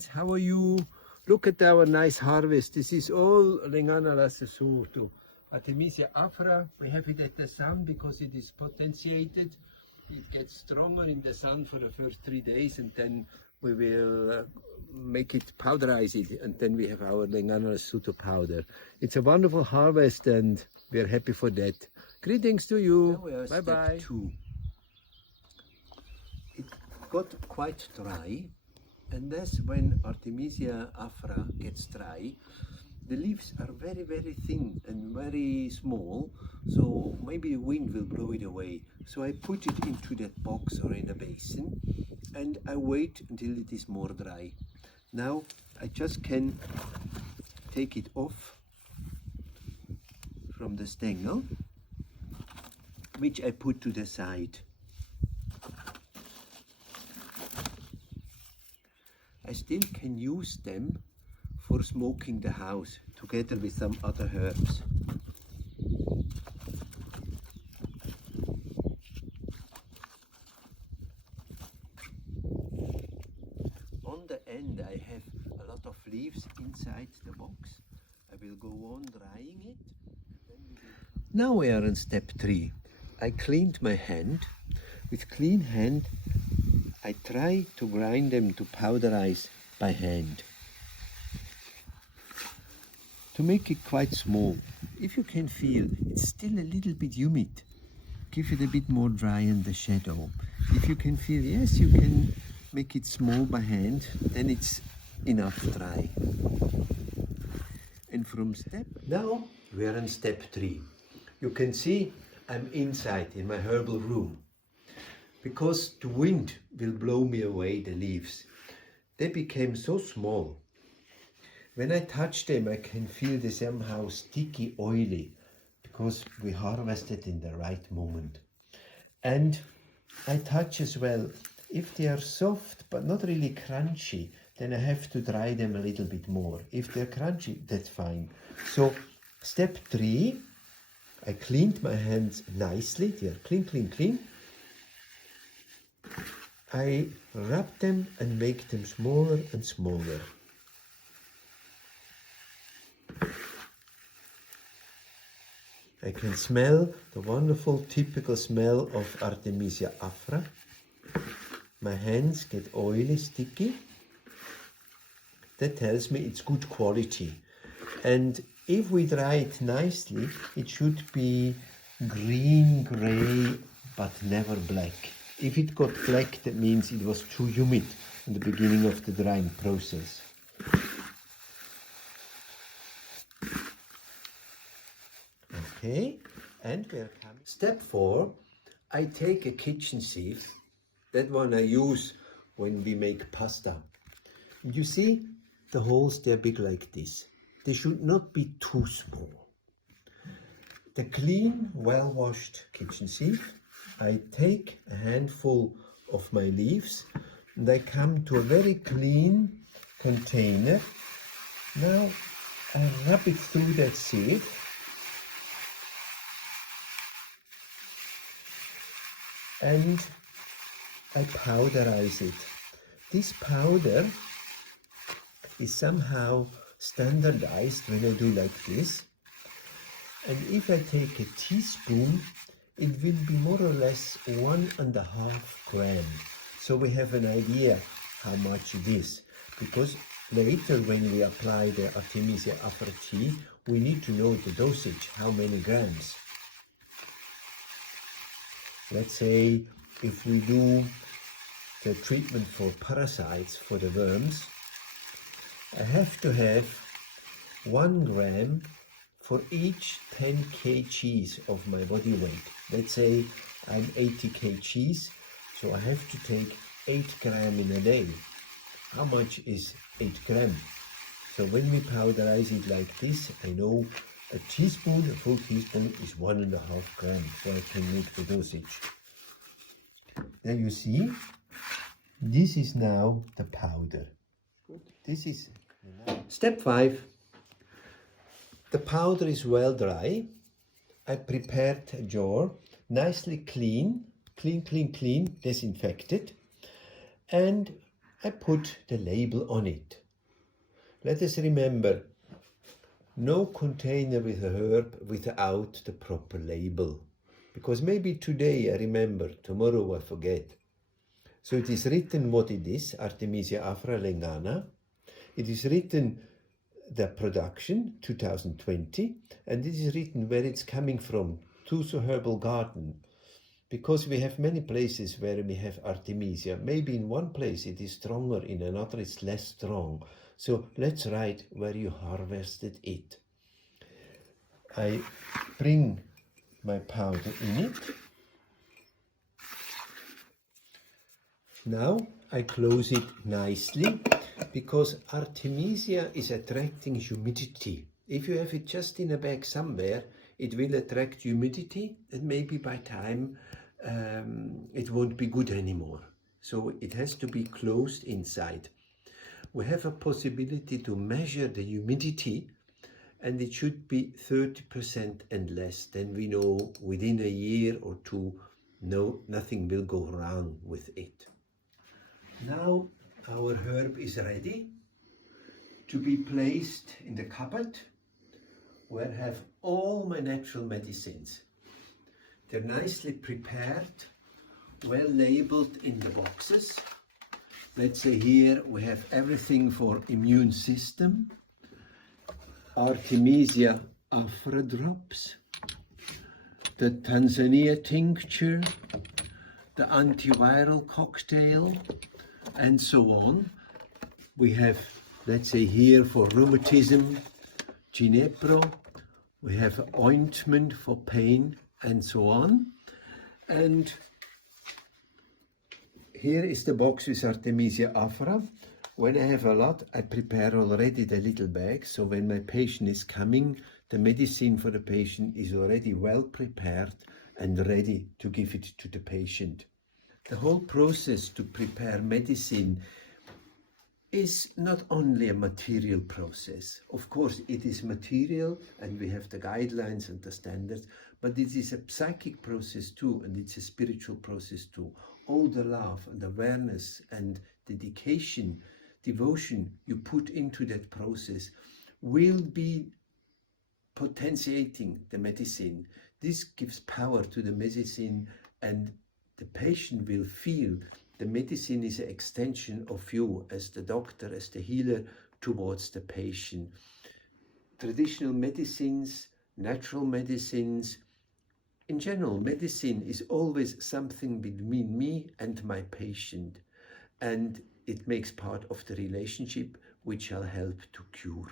friends, how are you? Look at our nice harvest. This is all Lengana Lesotho. Artemisia afra, we have it at the sun because it is potentiated. It gets stronger in the sun for the first 3 days, and then we will make it, powderize it, and then we have our Lengana Lesotho powder. It's a wonderful harvest and we are happy for that. Greetings to you. Bye bye. Step 2. It got quite dry, and that's when Artemisia afra gets dry. The leaves are very, very thin and very small, so maybe the wind will blow it away. So I put it into that box or in a basin, and I wait until it is more dry. Now I just can take it off from the stangle, which I put to the side. I still can use them for smoking the house together with some other herbs. On the end I have a lot of leaves inside the box. I will go on drying it. Now we are on step 3. I cleaned my hand. With clean hand I try to grind them to powderize by hand, to make it quite small. If you can feel it's still a little bit humid, give it a bit more dry in the shadow. If you can feel, yes, you can make it small by hand, then it's enough dry. And from now we are on step 3. You can see I'm inside in my herbal room, because the wind will blow me away the leaves. They became so small. When I touch them, I can feel they somehow sticky, oily, because we harvested in the right moment. And I touch as well, if they are soft but not really crunchy, then I have to dry them a little bit more. If they're crunchy, that's fine. So step 3, I cleaned my hands nicely. They are clean, clean, clean. I rub them and make them smaller and smaller. I can smell the wonderful typical smell of Artemisia afra. My hands get oily, sticky. That tells me it's good quality. And if we dry it nicely, it should be green, grey, but never black. If it got black, that means it was too humid in the beginning of the drying process. Okay, and we're coming. Step 4, I take a kitchen sieve. That one I use when we make pasta. You see, the holes, they're big like this. They should not be too small. The clean, well-washed kitchen sieve, I take a handful of my leaves and I come to a very clean container. Now I rub it through that sieve. And I powderize it. This powder is somehow standardized when I do like this. And if I take a teaspoon, it will be more or less 1.5 grams. So we have an idea how much it is. Because later when we apply the Artemisia afra tea, we need to know the dosage, how many grams. Let's say if we do the treatment for parasites, for the worms, I have to have 1 gram for each 10 kgs of my body weight. Let's say I'm 80 kgs, so I have to take 8 grams in a day. How much is 8 grams? So when we powderize it like this, I know a teaspoon, a full teaspoon is 1.5 grams, so I can make the dosage. There you see, this is now the powder. This is step 5. The powder is well dry. I prepared a jar, nicely clean, disinfected. And I put the label on it. Let us remember, no container with a herb without the proper label. Because maybe today I remember, tomorrow I forget. So it is written what it is, Artemisia afra Lengana. It is written the production, 2020, and it is written where it's coming from, Thuso Herbal Garden. Because we have many places where we have Artemisia. Maybe in one place it is stronger, in another it's less strong. So let's write where you harvested it. I bring my powder in it. Now I close it nicely, because Artemisia is attracting humidity. If you have it just in a bag somewhere, it will attract humidity, and maybe by time it won't be good anymore. So it has to be closed inside. We have a possibility to measure the humidity, and it should be 30% and less. Then we know within a year or two, nothing will go wrong with it. Now our herb is ready to be placed in the cupboard, where I have all my natural medicines. They're nicely prepared, well labeled in the boxes. Let's say here we have everything for immune system, Artemisia afra drops, the Tanzania tincture, the antiviral cocktail, and so on. We have, let's say here for rheumatism, ginepro, we have ointment for pain, and so on. And here is the box with Artemisia afra. When I have a lot, I prepare already the little bag, so when my patient is coming, the medicine for the patient is already well prepared and ready to give it to the patient. The whole process to prepare medicine is not only a material process. Of course, it is material, and we have the guidelines and the standards, but it is a psychic process too, and it's a spiritual process too. All the love and awareness and dedication, devotion you put into that process will be potentiating the medicine. This gives power to the medicine, and the patient will feel the medicine is an extension of you as the doctor, as the healer towards the patient. Traditional medicines, natural medicines, in general, medicine is always something between me and my patient, and it makes part of the relationship which shall help to cure.